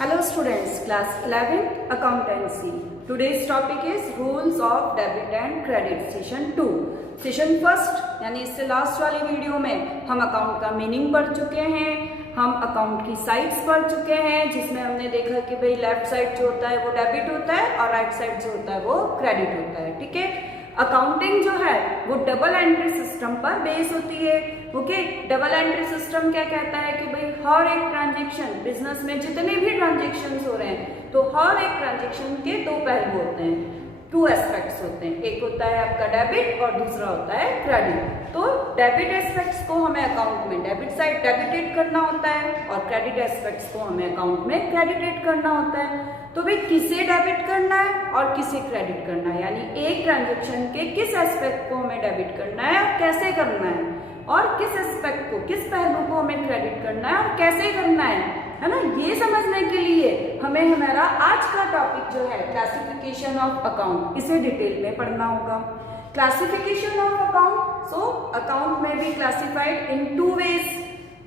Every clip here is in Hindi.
Hello students, class 11 accountancy. Today's topic is rules of debit and credit session 2. Session first यानी इससे लास्ट वाली वीडियो में हम अकाउंट का मीनिंग पढ़ चुके हैं, हम अकाउंट की साइड्स पढ़ चुके हैं, जिसमें हमने देखा कि भाई लेफ्ट साइड जो होता है वो डेबिट होता है और राइट साइड जो होता है वो क्रेडिट होता है। ठीक है, अकाउंटिंग जो है वो डबल एंट्री सिस्टम पर बेस होती है। ओके, डबल एंट्री सिस्टम क्या कहता है कि भाई हर एक ट्रांजेक्शन, बिजनेस में जितने भी ट्रांजेक्शन हो रहे हैं तो हर एक ट्रांजेक्शन के दो पहलू होते हैं, टू एस्पेक्ट्स होते हैं। एक होता है आपका डेबिट और दूसरा होता है क्रेडिट। तो डेबिट एस्पेक्ट्स को हमें अकाउंट में डेबिट साइड डेबिटेड करना होता है और क्रेडिट एस्पेक्ट्स को हमें अकाउंट में क्रेडिटेड करना होता है। तो भाई किसे डेबिट करना है और किसे क्रेडिट करना है, यानी एक ट्रांजेक्शन के किस एस्पेक्ट को हमें डेबिट करना है और कैसे करना है, और किस एस्पेक्ट को, किस पहलू को हमें क्रेडिट करना है और कैसे करना है ना। ये समझने के लिए हमें हमारा आज का टॉपिक जो है क्लासिफिकेशन ऑफ अकाउंट, इसे डिटेल में पढ़ना होगा। Classification of account, so account may be classified in two ways,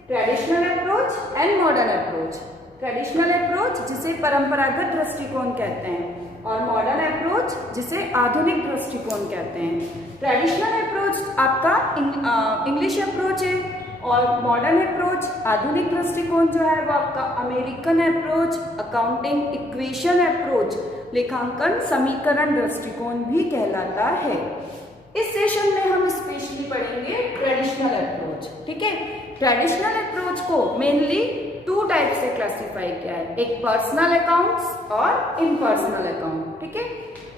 traditional approach and modern approach. Traditional approach जिसे परंपरागत दृष्टिकोण कहते हैं और मॉडर्न अप्रोच जिसे आधुनिक दृष्टिकोण कहते हैं। ट्रेडिशनल अप्रोच आपका इंग्लिश अप्रोच है और मॉडर्न अप्रोच, आधुनिक दृष्टिकोण जो है वो आपका American approach, accounting equation approach, लेखांकन समीकरण दृष्टिकोण भी कहलाता है। इस सेशन में हम स्पेशली पढ़ेंगे ट्रेडिशनल अप्रोच। ठीक है, ट्रेडिशनल अप्रोच को मेनली टू टाइप से क्लासिफाई किया है, एक पर्सनल अकाउंट्स और इम्पर्सनल अकाउंट। ठीक है,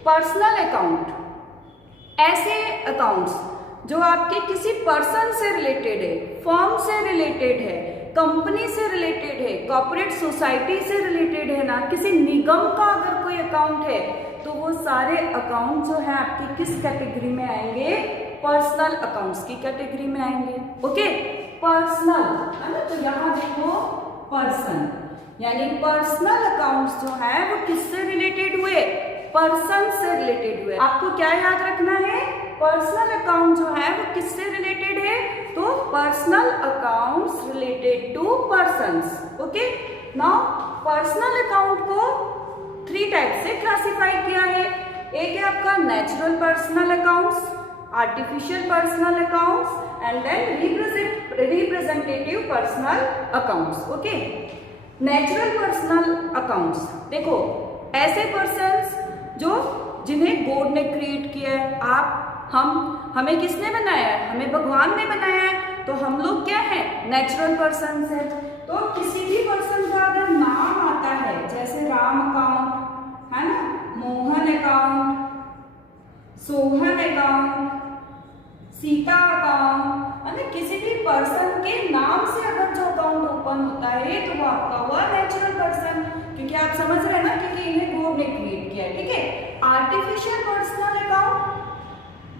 पर्सनल अकाउंट ऐसे अकाउंट्स जो आपके किसी पर्सन से रिलेटेड है, फर्म से रिलेटेड है, कंपनी से रिलेटेड है, कॉर्पोरेट सोसाइटी से रिलेटेड है ना, किसी निगम का अगर कोई अकाउंट है तो वो सारे अकाउंट जो है आपकी किस कैटेगरी में आएंगे, पर्सनल अकाउंट्स की कैटेगरी में आएंगे। ओके, पर्सनल है ना, तो यहाँ देखो पर्सन, यानी पर्सनल अकाउंट्स जो है वो किससे रिलेटेड हुए, पर्सन से रिलेटेड हुए। आपको क्या याद रखना है, पर्सनल अकाउंट जो है वो किससे रिलेटेड है, तो personal accounts related to persons. Okay, now personal account को थ्री टाइप से क्लासिफाई किया है। एक है आपका natural personal accounts, artificial personal accounts and then representative personal accounts. Okay, natural personal accounts देखो ऐसे पर्सन्स जो जिन्हें गॉड ने क्रिएट किया है, हमें किसने बनाया है, हमें भगवान ने बनाया है, तो हम लोग क्या है, नेचुरल पर्सन है। तो किसी भी पर्सन का अगर नाम आता है, जैसे राम अकाउंट है ना, Mohan account, Sohan account, Sita account, है ना, किसी भी पर्सन के नाम से अगर जो अकाउंट ओपन होता है तो वो आपका हुआ नेचुरल पर्सन, क्योंकि आप समझ रहे हैं ना कि इन्हें गॉड ने क्रिएट किया है। ठीक है, आर्टिफिशियल पर्सनल अकाउंट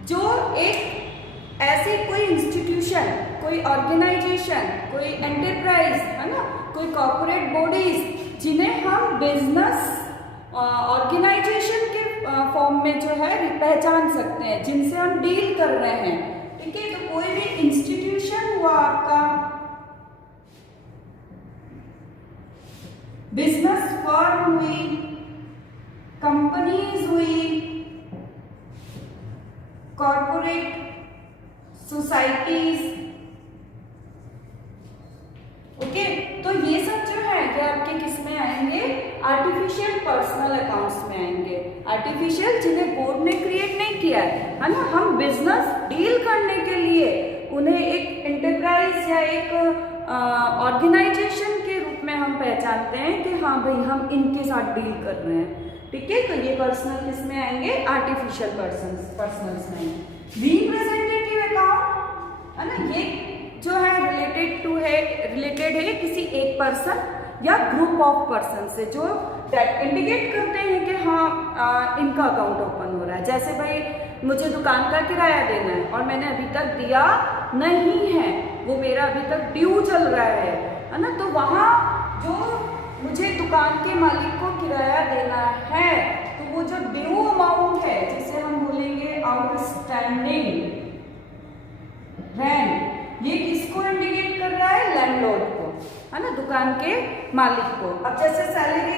जो एक ऐसी कोई इंस्टीट्यूशन, कोई ऑर्गेनाइजेशन, कोई एंटरप्राइज है ना, कोई कॉर्पोरेट बॉडीज जिन्हें हम बिजनेस ऑर्गेनाइजेशन के फॉर्म में जो है पहचान सकते हैं, जिनसे हम डील कर रहे हैं। ठीक है, तो कोई भी इंस्टीट्यूशन हुआ आपका, बिजनेस फर्म हुई, कंपनीज हुई, कॉर्पोरेट सोसाइटीज। ओके, तो ये सब जो है कि आपके किस में आएंगे, आर्टिफिशियल पर्सनल अकाउंट्स में आएंगे। आर्टिफिशियल जिन्हें गॉड ने क्रिएट नहीं किया है ना, हम बिजनेस डील करने के लिए उन्हें एक एंटरप्राइज या एक ऑर्गेनाइजेशन के रूप में हम पहचानते हैं कि हाँ भाई हम इनके साथ डील कर रहे हैं। ठीक है, तो ये पर्सनल किस में आएंगे, आर्टिफिशियल पर्सनल्स में। रिप्रेजेंटेटिव अकाउंट है ना, ये जो है रिलेटेड है किसी एक पर्सन या ग्रुप ऑफ पर्सन से, जो इंडिकेट करते हैं कि हाँ इनका अकाउंट ओपन हो रहा है। जैसे भाई मुझे दुकान का किराया देना है और मैंने अभी तक दिया नहीं है, वो मेरा अभी तक ड्यू चल रहा है ना, तो वहाँ जो मुझे दुकान के मालिक को किराया देना है तो वो जो ड्यू अमाउंट है, जिसे हम बोलेंगे आउटस्टैंडिंग रेंट, ये किसको इंडिकेट कर रहा है, लैंडलॉर्ड को, है ना, दुकान के मालिक को। अब जैसे सैलरी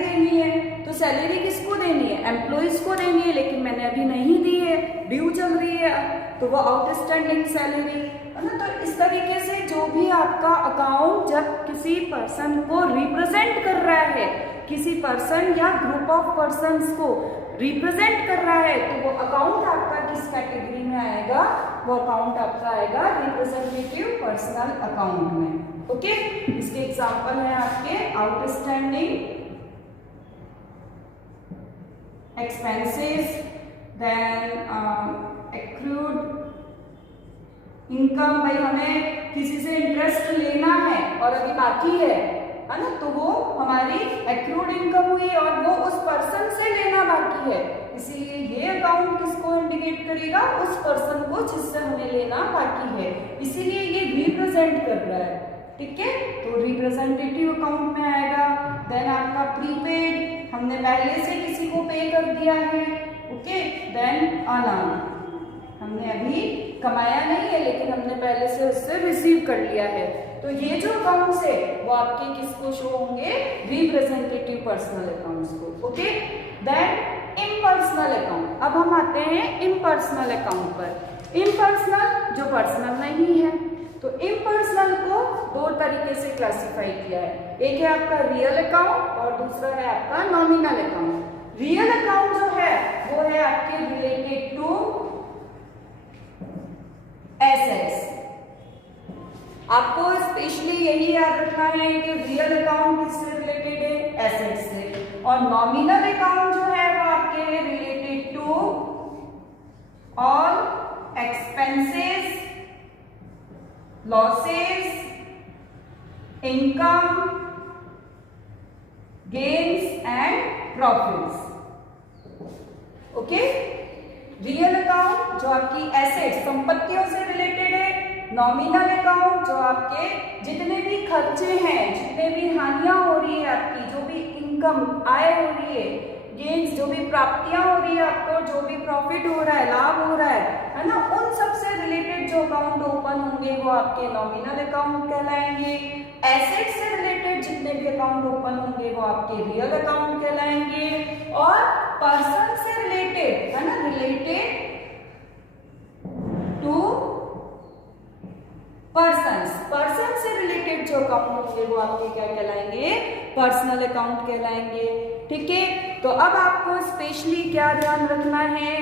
सैलरी किसको देनी है, एम्प्लॉइज को देनी है, लेकिन मैंने अभी नहीं दी है, ड्यू चल रही है, तो वो आउटस्टैंडिंग सैलरी है ना। तो इस तरीके से जो भी आपका अकाउंट जब किसी पर्सन को रिप्रेजेंट कर रहा है, किसी पर्सन या ग्रुप ऑफ पर्संस को रिप्रेजेंट कर रहा है, तो वो अकाउंट आपका किस कैटेगरी में आएगा, वो अकाउंट आपका आएगा रिप्रेजेंटेटिव पर्सनल अकाउंट में। ओके, इसके एग्जांपल है आपके outstanding expenses, then accrued income. भाई हमें किसी से इंटरेस्ट लेना है और अभी बाकी है ना, तो वो हमारी एक्रूड इनकम हुई और वो उस पर्सन से लेना बाकी है, इसीलिए ये अकाउंट किसको इंडिकेट करेगा, उस पर्सन को जिससे हमें लेना बाकी है, इसीलिए ये रिप्रेजेंट कर रहा है। ठीक है, तो रिप्रेजेंटेटिव अकाउंट में आएगा। देन आपका प्रीपेड, हमने पहले से किसी को पे कर दिया है। ओके, देन अनाउंस, हमने अभी कमाया नहीं है लेकिन हमने पहले से उससे रिसीव कर लिया है। तो ये जो अकाउंट्स है वो आपके किसको शो होंगे, रिप्रेजेंटेटिव पर्सनल अकाउंट्स को। Okay, then impersonal account. अब हम आते हैं इम्पर्सनल अकाउंट पर। इम्पर्सनल जो पर्सनल नहीं है, तो इम्पर्सनल को दो तरीके से क्लासिफाई किया है, एक है आपका रियल अकाउंट और दूसरा है आपका नॉमिनल अकाउंट। रियल अकाउंट जो है वो है आपके रिलेटेड टू एसेट्स। आपको स्पेशली यही याद रखना है कि रियल अकाउंट किससे रिलेटेड है, एसेट्स से, और नॉमिनल अकाउंट जो है वो आपके related to all expenses, losses, income, gains and profits. Okay, real account जो आपकी एसेट्स संपत्तियों से रिलेटेड है, नॉमिनल अकाउंट जो आपके जितने भी खर्चे हैं, जितने भी हानियां हो रही है आपकी, जो भी इनकम आय हो रही है, गेन्स जो भी प्राप्तियां हो रही है आपको, जो भी प्रॉफिट हो रहा है, लाभ हो रहा है ना, उन सब से रिलेटेड जो अकाउंट ओपन होंगे वो आपके नॉमिनल अकाउंट कहलाएंगे। एसेट से रिलेटेड जितने भी अकाउंट ओपन होंगे वो आपके रियल अकाउंट कहलाएंगे। और पर्सन से रिलेटेड है ना, रिलेटेड टू पर्सन से रिलेटेड जो अकाउंट होंगे वो आपके क्या कहलाएंगे, पर्सनल अकाउंट कहलाएंगे। ठीक है, तो अब आपको स्पेशली क्या ध्यान रखना है,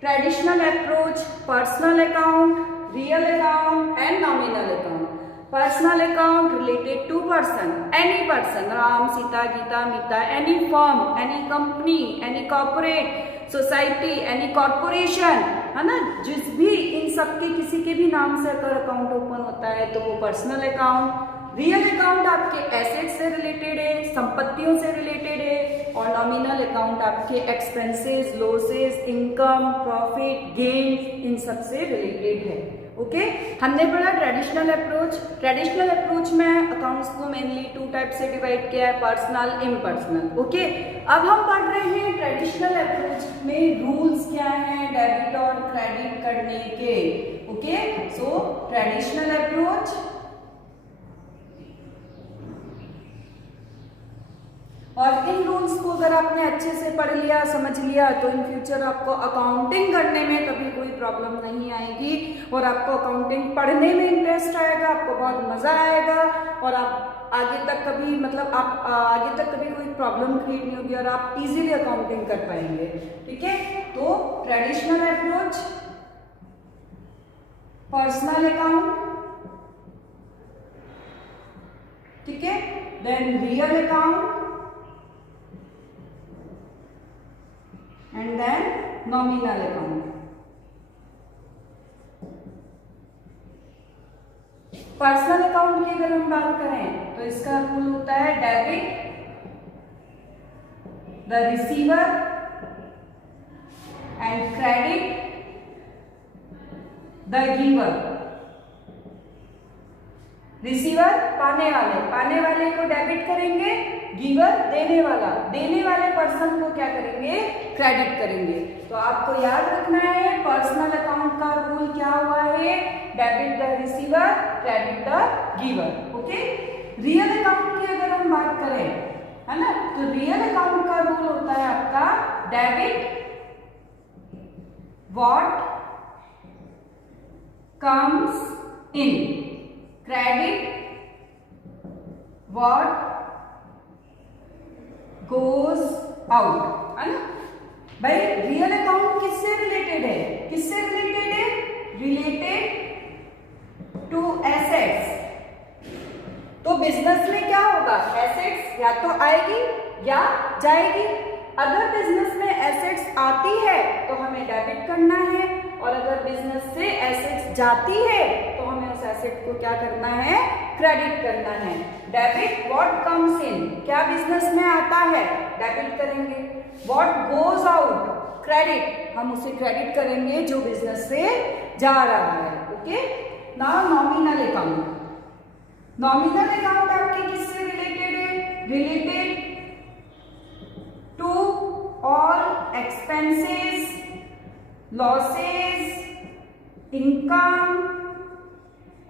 traditional approach, personal account, real account and nominal account. Personal account related to person, any person, Ram, Sita, Geeta, Meeta, any firm, any company, any corporate society, any corporation, है ना, जिस भी इन सब के किसी के भी नाम से अगर अकाउंट ओपन होता है तो वो पर्सनल अकाउंट। रियल अकाउंट आपके एसेट से रिलेटेड है, संपत्तियों से रिलेटेड है, और नॉमिनल अकाउंट आपके expenses, losses, income, profit, gain, इन सब से रिलेटेड है। ओके, हमने पढ़ा ट्रेडिशनल अप्रोच। ट्रेडिशनल अप्रोच में अकाउंट्स को मेनली टू टाइप से डिवाइड किया है, पर्सनल, इम्पर्सनल। ओके, अब हम पढ़ रहे हैं ट्रेडिशनल अप्रोच में रूल्स क्या हैं डेबिट और क्रेडिट करने के। ओके, सो ट्रेडिशनल अप्रोच और इन रूल्स को अगर आपने अच्छे से पढ़ लिया, समझ लिया, तो इन फ्यूचर आपको अकाउंटिंग करने में कभी कोई प्रॉब्लम नहीं आएगी और आपको अकाउंटिंग पढ़ने में इंटरेस्ट आएगा, आपको बहुत मजा आएगा और आप आगे तक कभी आप आगे तक कभी कोई प्रॉब्लम क्रिएट नहीं होगी और आप इजीली अकाउंटिंग कर पाएंगे। ठीक है, तो ट्रेडिशनल अप्रोच, पर्सनल अकाउंट, ठीक है, then real account and then nominal account. Personal account की अगर हम बात करें तो इसका रूल होता है debit the receiver and credit the giver. Receiver पाने वाले को डेबिट करेंगे, गिवर देने वाले पर्सन को क्या करेंगे, क्रेडिट करेंगे। तो आपको याद रखना है पर्सनल अकाउंट का रूल क्या हुआ है, debit the receiver, credit the giver. Okay, real account की अगर हम बात करें है ना। तो रियल अकाउंट का रूल होता है आपका debit what comes in, credit what goes out, है ना। भाई रियल अकाउंट किससे रिलेटेड है, किससे रिलेटेड है, रिलेटेड टू एसेट्स। तो बिजनेस में क्या होगा, एसेट्स या तो आएगी या जाएगी। अगर बिजनेस में एसेट्स आती है तो हमें डेबिट करना है, और अगर बिजनेस से एसेट्स जाती है तो हमें उस एसेट को क्या करना है, क्रेडिट करना है। डेबिट व्हाट कम्स इन, क्या बिजनेस में आता है, डेबिट करेंगे। व्हाट गोज आउट, क्रेडिट, हम उसे क्रेडिट करेंगे जो बिजनेस से जा रहा है। Okay, now nominal account. Nominal account आपके किससे रिलेटेड है, related to all expenses, losses, income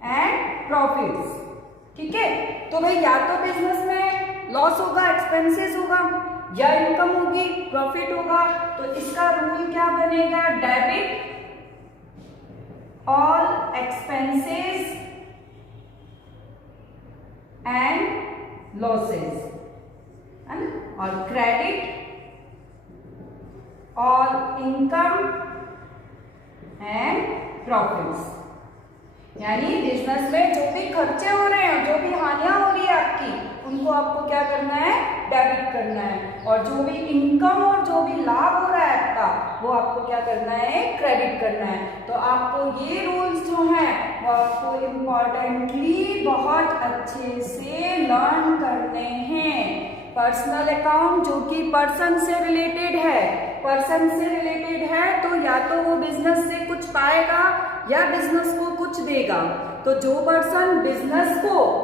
and profits. ठीक है, तो भाई या तो बिजनेस में लॉस होगा, एक्सपेंसेस होगा, या इनकम होगी, प्रॉफिट होगा। तो इसका रूल क्या बनेगा, debit all expenses and losses, है ना, और credit all income and profits. यानी बिजनेस में जो भी खर्चे हो रहे हैं, जो भी हानियां हो रही है आपकी, उनको आपको क्या करना है, डेबिट करना है। और जो भी इनकम और जो भी लाभ हो रहा है आपका, वो आपको क्या करना है, क्रेडिट करना है। तो आपको ये रूल्स जो हैं वो आपको इम्पोर्टेंटली बहुत अच्छे से लर्न करने हैं। पर्सनल अकाउंट जो कि पर्सन से रिलेटेड है, पर्सन से रिलेटेड है तो या तो वो बिजनेस से कुछ पाएगा या बिजनेस को कुछ देगा। तो जो पर्सन बिजनेस को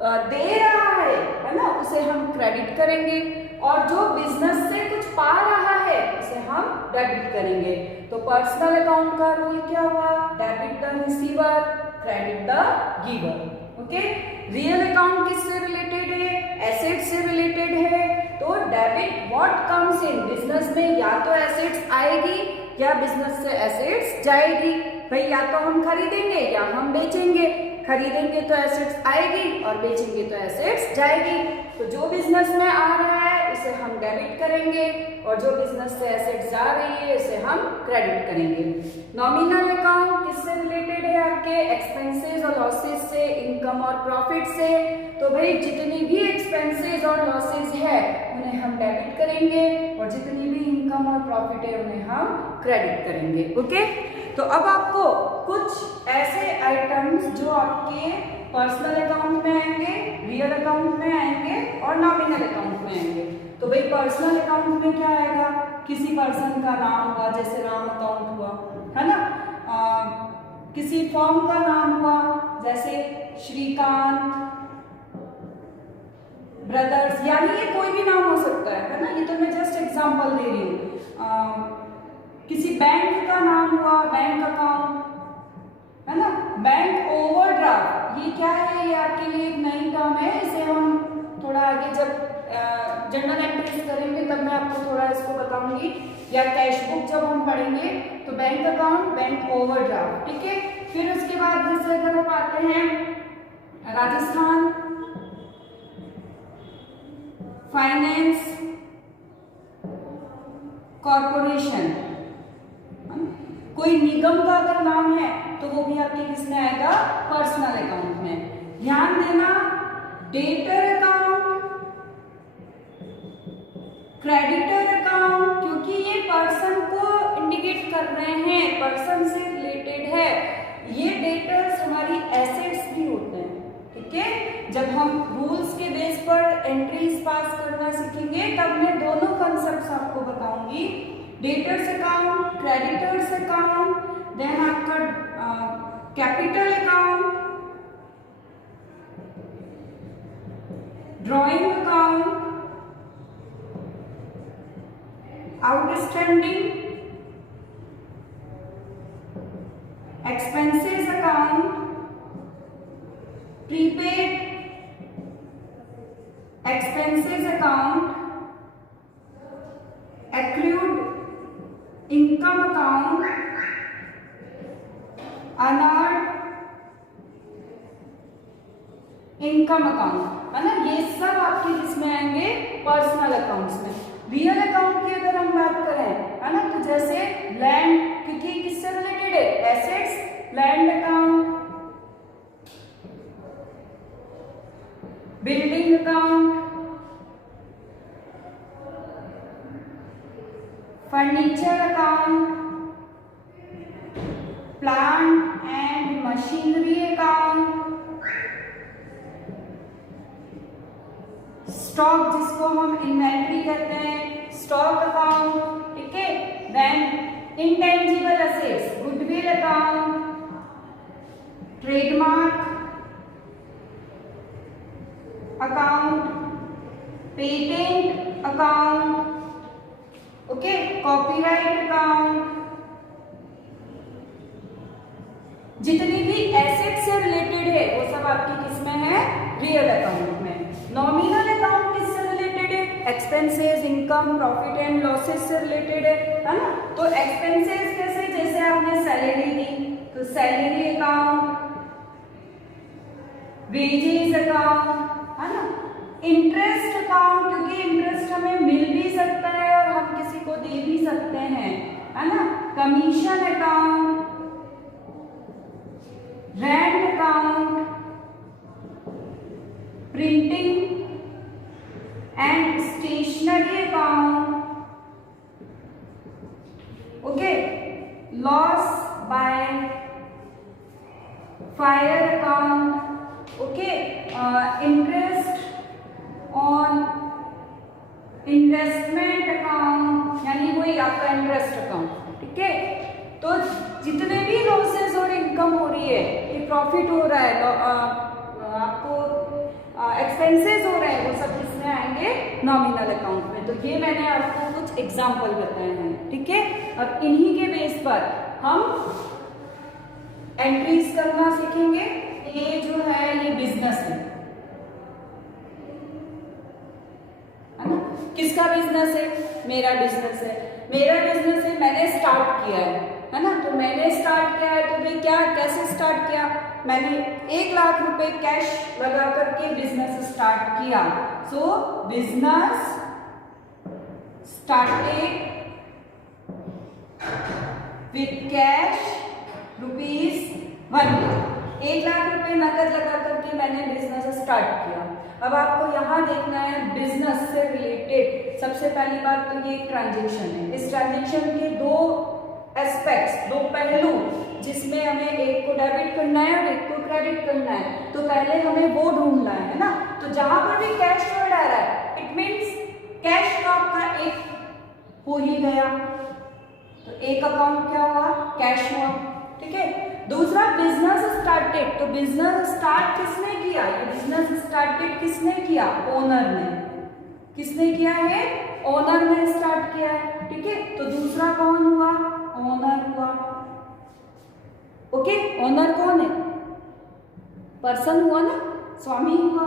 दे रहा है ना, उसे हम क्रेडिट करेंगे, और जो बिजनेस से कुछ पा रहा है उसे हम डेबिट करेंगे। तो पर्सनल अकाउंट का रूल क्या हुआ, debit the receiver, credit the giver. Okay, real account किससे रिलेटेड है, एसेट से रिलेटेड है। तो debit what comes in, business में या तो एसेट्स आएगी या बिजनेस से एसेट्स जाएगी। भाई या तो हम खरीदेंगे या हम बेचेंगे, खरीदेंगे तो एसेट्स आएगी और बेचेंगे तो एसेट्स जाएगी। तो जो बिजनेस में आ रहा है उसे हम डेबिट करेंगे, और जो बिजनेस से एसेट्स जा रही है उसे हम क्रेडिट करेंगे। नॉमिनल अकाउंट किससे रिलेटेड है, आपके एक्सपेंसेस और लॉसेस से, इनकम और प्रॉफिट से। तो भाई जितनी भी एक्सपेंसेस और लॉसेस है उन्हें हम डेबिट करेंगे, और जितनी भी इनकम और प्रॉफिट है उन्हें हम क्रेडिट करेंगे। ओके, तो अब आपको कुछ ऐसे आइटम्स जो आपके पर्सनल अकाउंट में आएंगे, रियल अकाउंट में आएंगे और नॉमिनल अकाउंट में आएंगे। तो भाई पर्सनल अकाउंट में क्या आएगा, किसी पर्सन का नाम हुआ, जैसे राम अकाउंट हुआ, है ना, किसी फर्म का नाम हुआ, जैसे श्रीकांत ब्रदर्स, यानी ये कोई भी नाम हो सकता है ना, ये तो मैं जस्ट एग्जांपल दे रही हूँ। किसी बैंक का नाम हुआ, बैंक अकाउंट, है ना, बैंक ओवरड्राफ्ट, ये क्या है, ये आपके लिए एक नई टर्म है। इसे हम थोड़ा आगे जब जर्नल एंट्रीज करेंगे तब मैं आपको थोड़ा इसको बताऊंगी, या कैश बुक जब हम पढ़ेंगे। तो बैंक अकाउंट, बैंक ओवरड्राफ्ट, ठीक है। फिर उसके बाद जैसे अगर हम आते हैं राजस्थान फाइनेंस कॉर्पोरेशन, कोई निगम का अगर नाम है तो वो भी आपके किस में आएगा, पर्सनल अकाउंट में। ध्यान देना, डेटर अकाउंट, क्रेडिटर अकाउंट, क्योंकि ये पर्सन को इंडिकेट कर रहे हैं, पर्सन से रिलेटेड है। ये डेटर्स हमारी एसेट्स भी होते हैं, ठीक है। जब हम रूल्स के बेस पर एंट्रीज पास करना सीखेंगे तब मैं दोनों कंसेप्ट आपको बताऊंगी, debtors account, creditors account, then आपका capital account, drawing account, outstanding, expenses account, prepaid expenses account, income account, unearned income account, है ना, ये सब आपके किसमें आएंगे? पर्सनल अकाउंट्स में। रियल अकाउंट की अगर हम बात करें, है ना, तो जैसे लैंड, क्योंकि किससे रिलेटेड है? Assets, land account, building account, furniture account, plant and machinery account, stock जिसको हम इन्वेंट्री कहते हैं, स्टॉक अकाउंट, ठीक है। Then intangible assets, goodwill account, trademark account, patent account, okay, copyright account. जितनी भी एसेट से रिलेटेड है वो सब आपकी किसमें है? रियल अकाउंट में। नॉमिनल अकाउंट किससे रिलेटेड है? Expenses, income, profit and losses से रिलेटेड है ना। तो एक्सपेंसेस कैसे? जैसे आपने सैलरी दी तो सैलरी अकाउंट, वेजेस अकाउंट, है ना। इंटरेस्ट अकाउंट, क्योंकि इंटरेस्ट हमें मिल भी सकता है और हम किसी को दे भी सकते हैं, है ना। Commission account, rent account, printing and stationery account, okay, loss by fire account, okay, interest on investment account, यानी वही आपका इंटरेस्ट अकाउंट, ठीक है। तो जितने भी लॉसेस और इनकम हो रही है, ये प्रॉफिट हो रहा है, आपको एक्सपेंसेस हो रहे हैं, वो सब किसमें आएंगे? नॉमिनल अकाउंट में। तो ये मैंने आपको कुछ एग्जांपल बताए हैं, ठीक है। अब इन्हीं के बेस पर हम एंट्रीज करना सीखेंगे। ये जो है ये बिजनेस है ना। किसका बिजनेस है? मेरा बिजनेस है। मेरा बिजनेस है, मैंने स्टार्ट किया है ना। तो मैंने स्टार्ट किया है तो भाई क्या, कैसे स्टार्ट किया? मैंने 1 लाख रुपए कैश लगा करके बिजनेस स्टार्ट किया। सो business started with cash ₹1 lakh. 1 lakh रुपए नकद लगा करके मैंने बिजनेस स्टार्ट किया। अब आपको यहाँ देखना है बिजनेस से रिलेटेड सबसे पहली बात तो ये ट्रांजेक्शन है। इस ट्रांजेक्शन के 2 एस्पेक्ट्स, 2 पहलू, जिसमें हमें एक को डेबिट करना है और एक को क्रेडिट करना है। तो पहले हमें वो ढूंढना है ना। तो जहां पर भी कैश वर्ड आ रहा है, इट मीन्स कैश का आपका एक हो ही गया। तो एक अकाउंट क्या हुआ? कैश हुआ, ठीक है। दूसरा बिजनेस स्टार्टेड, तो बिजनेस स्टार्ट किसने किया? ये बिजनेस स्टार्टेड किसने किया? ओनर ने। किसने किया है? ओनर ने स्टार्ट किया है, ठीक है। तो दूसरा कौन हुआ? ओनर हुआ, ओके। ओनर कौन है? पर्सन हुआ ना, स्वामी हुआ।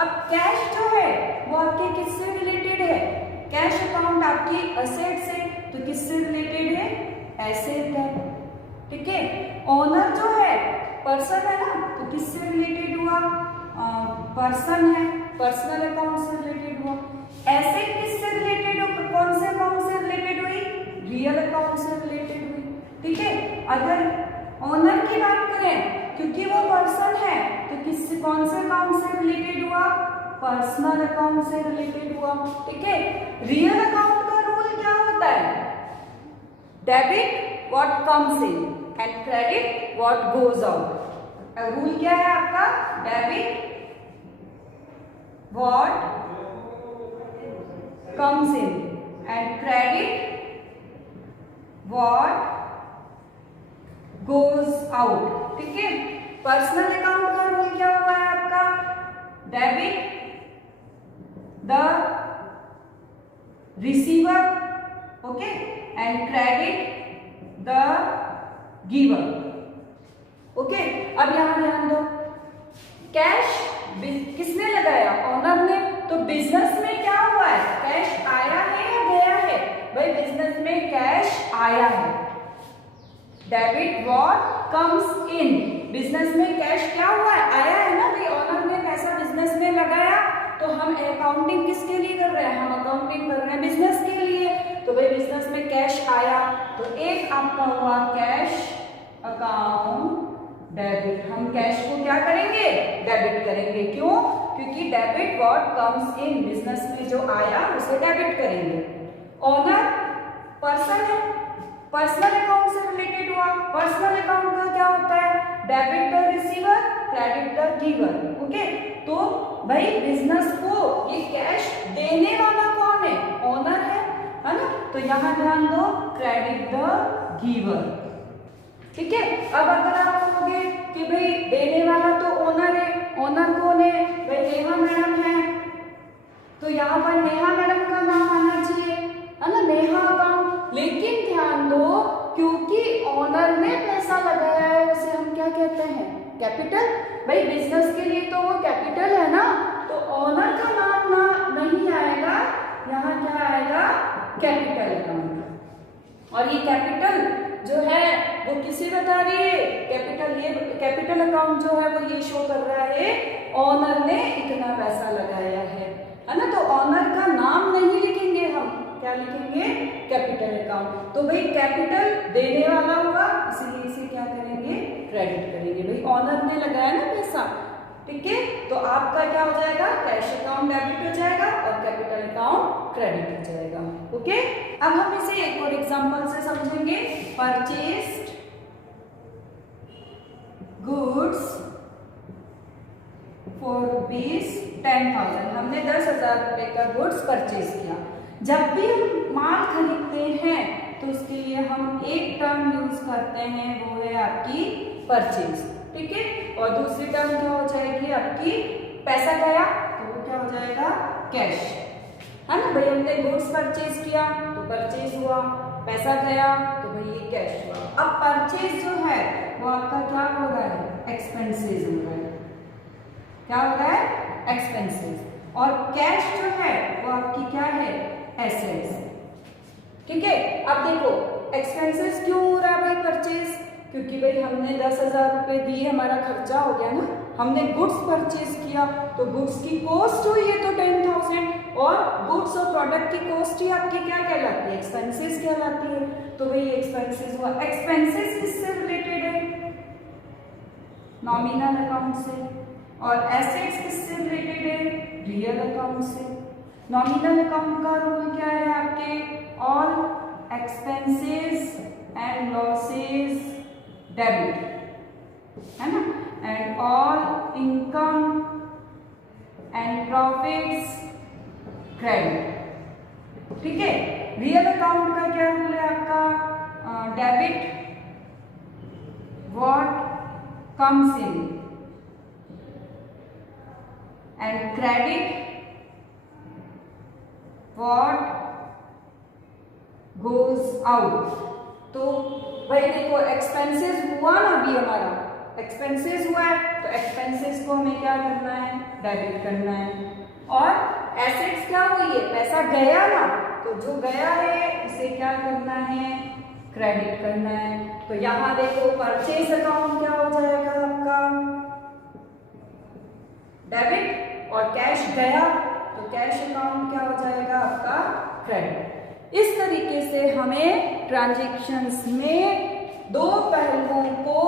अब कैश जो है वो आपके किससे रिलेटेड है? कैश अकाउंट आपकी एसेट से, तो किससे रिलेटेड है? एसेट है, ठीक है। ओनर जो है पर्सन है ना, तो किससे रिलेटेड हुआ? पर्सन है, पर्सनल अकाउंट से रिलेटेड हुआ। एसेट किससे रिलेटेड हो? कौन से अकाउंट से रिलेटेड हुई? रियल अकाउंट से रिलेटेड हुई, ठीक है। अगर ओनर की बात करें, क्योंकि वो पर्सन है, तो किससे, कौन से अकाउंट से रिलेटेड हुआ? पर्सनल अकाउंट से रिलेटेड हुआ, ठीक है। रियल अकाउंट का रूल क्या होता है? Debit what comes in and credit what goes out. Rule क्या है आपका? Debit what comes in and credit what goes out, ठीक है। पर्सनल अकाउंट का रूल क्या हुआ है आपका? Debit the receiver, okay, and credit the giver, okay. अब यहां ध्यान दो, कैश किसने लगाया? ओनर ने। तो बिजनेस में क्या हुआ है? कैश आया है या गया है? भाई बिजनेस में कैश आया है। Debit what comes in, business में कैश क्या हुआ है, आया है ना भाई, ऑनर ने पैसा बिजनेस में लगाया, तो हम अकाउंटिंग किसके लिए कर रहे हैं, हम अकाउंटिंग कर रहे हैं बिजनेस के लिए, तो भाई बिजनेस में कैश आया, तो एक आपका हुआ कैश अकाउंट डेबिट, हम कैश को क्या करेंगे, डेबिट करेंगे, क्यों, क्योंकि debit what comes in, business में जो आया उसे डेबिट करेंगे। ओनर पर्सन है, पर्सनल अकाउंट से रिलेटेड हुआ, पर्सनल अकाउंट का क्या होता है, debit the receiver, credit the giver, okay, तो भाई बिजनेस को ये कैश देने वाला कौन है, ओनर है ना, तो यहां ध्यान दो क्रेडिट द गिवर, ठीक है। अब अगर आप कहोगे कि भाई देने वाला तो ओनर है, ओनर कौन है, भाई नेहा मैडम है, तो यहाँ पर नेहा मैडम का नाम आना चाहिए, है ना, नेहा अकाउंट, लेकिन ध्यान दो क्योंकि ओनर ने पैसा लगाया है उसे हम क्या कहते हैं, कैपिटल, भाई बिजनेस के लिए तो वो कैपिटल है ना, तो ओनर का नाम ना नहीं आएगा, यहाँ क्या आएगा, कैपिटल अकाउंट, और ये कैपिटल जो है वो किसे बता रही है, कैपिटल, ये कैपिटल अकाउंट जो है वो ये शो कर रहा है ओनर ने इतना पैसा लगाया है ना, तो ओनर का नाम नहीं लिखेंगे हम, क्या लिखेंगे, कैपिटल अकाउंट, तो भाई कैपिटल देने वाला होगा, इसीलिए इसे क्या करेंगे, क्रेडिट करेंगे, भाई ओनर ने लगाया ना पैसा, ठीक है, तो आपका क्या हो जाएगा, कैश अकाउंट डेबिट हो जाएगा और कैपिटल अकाउंट क्रेडिट हो जाएगा, ओके। अब हम इसे एक और एग्जांपल से समझेंगे, परचेस्ड गुड्स फॉर रुपीज 10,000, हमने 10,000 रुपए का गुड्स परचेज किया। जब भी हम माल खरीदते हैं तो उसके लिए हम एक टर्म यूज करते हैं, वो है आपकी परचेज, ठीक है, और दूसरी टर्म क्या हो जाएगी आपकी, पैसा गया तो वो क्या हो जाएगा, कैश, है ना, भाई हमने गुड्स परचेज किया तो परचेज हुआ, पैसा गया तो भाई ये कैश हुआ। अब परचेज जो है वो आपका क्या हो रहा है, एक्सपेंसेस हो रहा है, क्या हो रहा है, एक्सपेंसेस, और कैश जो है वो आपकी क्या है, एसेट्स, ठीक है। अब देखो एक्सपेंसेस क्यों हो रहा है भाई परचेज, क्योंकि भाई हमने 10,000 रुपए दिए, हमारा खर्चा हो गया ना, हमने गुड्स परचेज किया तो गुड्स की कॉस्ट हुई है तो 10,000, और गुड्स और प्रोडक्ट की कॉस्ट ही आपकी क्या कहलाती है, एक्सपेंसेस कहलाती है, तो भाई एक्सपेंसेस हुआ। एक्सपेंसेस किससे रिलेटेड है, नॉमिनल अकाउंट से, और एसेट्स किससे रिलेटेड है, रियल अकाउंट से। नॉमिनल अकाउंट का रूल क्या है आपके, all expenses and losses debit, है ना, and all income and profits credit, ठीक है। रियल अकाउंट का क्या रूल है आपका, debit what comes in and credit what goes out. तो भाई देखो एक्सपेंसेस हुआ ना, अभी हमारा एक्सपेंसेस हुआ है तो एक्सपेंसेस को हमें क्या करना है, डेबिट करना है, और एसेट्स क्या हुई है, पैसा गया ना, तो जो गया है उसे क्या करना है, क्रेडिट करना है। तो यहां देखो परचेज अकाउंट क्या हो जाएगा आपका, डेबिट, और कैश गया तो कैश अकाउंट क्या हो जाएगा आपका, क्रेडिट। इस तरीके से हमें ट्रांजैक्शंस में दो पहलुओं को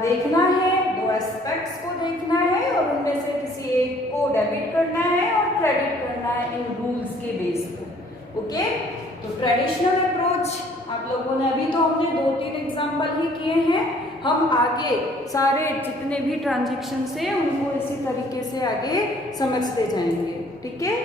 देखना है, दो एस्पेक्ट्स को देखना है, और उनमें से किसी एक को डेबिट करना है और क्रेडिट करना है इन रूल्स के बेस पर, ओके। तो ट्रेडिशनल अप्रोच आप लोगों ने, अभी तो हमने 2-3 एग्जाम्पल ही किए हैं, हम आगे सारे जितने भी ट्रांजैक्शंस हैं उनको इसी तरीके से आगे समझते जाएंगे, ठीक है।